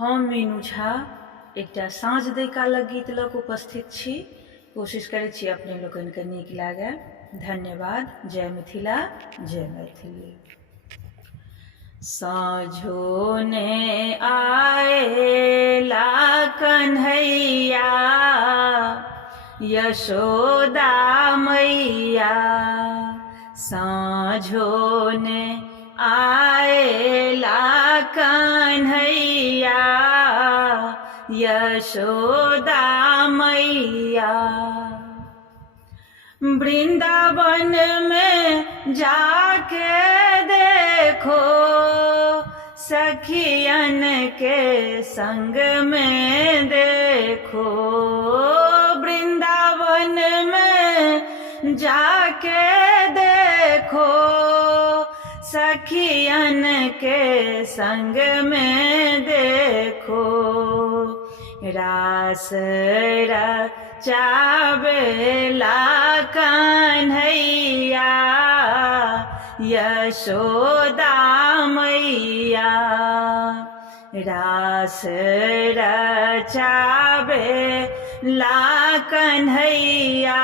हम मीनू झा एकटा साँझ दै कालक गीत लऽ कऽ उपस्थित छी। कोशिश करैत छी अपने लोकनिके नीक लागय। धन्यवाद। जय मिथिला, जय मैथिली। साँझो ने आएला कन्हैया, यशोदा मैया। साँझो ने आएला कन्हैया, यशोदा मैया। वृंदावन में जाके देखो, सखियन के संग में देखो। वृंदावन में जाके देखो, सखियन के संग में देखो। रास रचावेला कन्हैया, यशोदा मैया। रास रचावेला कन्हैया,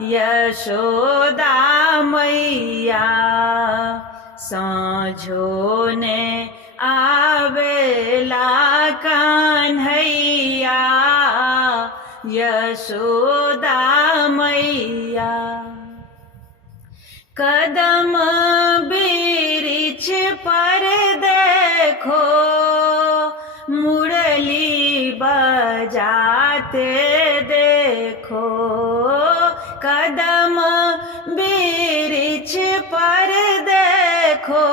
यशोदा मैया। साँझो ने आवेला कन्हैया, यशोदा मैया। कदम बिरिछ पर देखो, मुरली बजाते देखो। कदम बिरिछ पर देखो,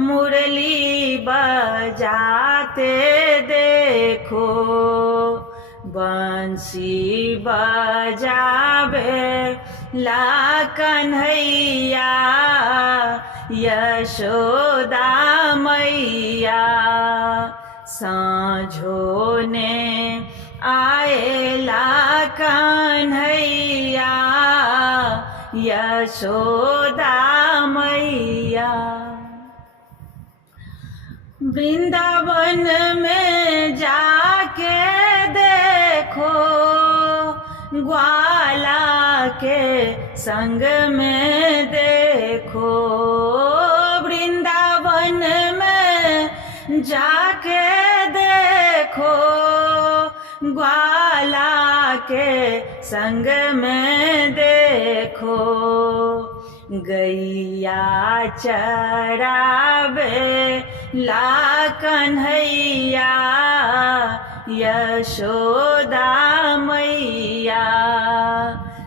मुरली बजाते देखो। बंसी बजावे ला कन्हैया, यशोदा मैया। साँझो ने आएला कन्हैया, यशोदा मैया। वृंदावन में जाके देखो, ग्वाला के संग में देखो। वृंदावन में जाके देखो, ग्वाला के संग में देखो। गैया चरावे ला कन्हैया, यशोदा मैया।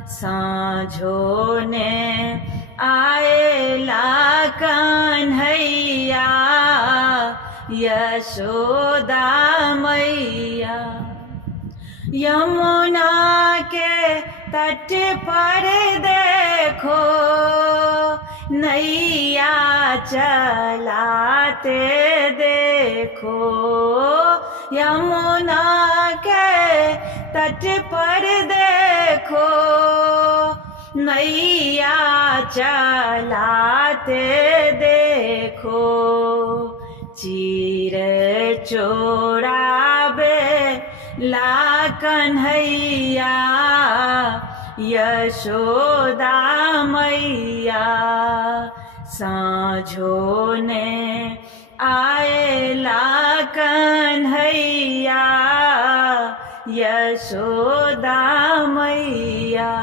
साँझो ने आएला कन्हैया, यशोदा मैया। यमुना के तट पर देखो, नैया चलाते देखो। यमुना के तट पर देखो, नैया चलाते देखो। चीर चोरावे ला कन्हैया, यशोदा मैया। साँझो ने आएला कन्हैया, यशोदा मैया।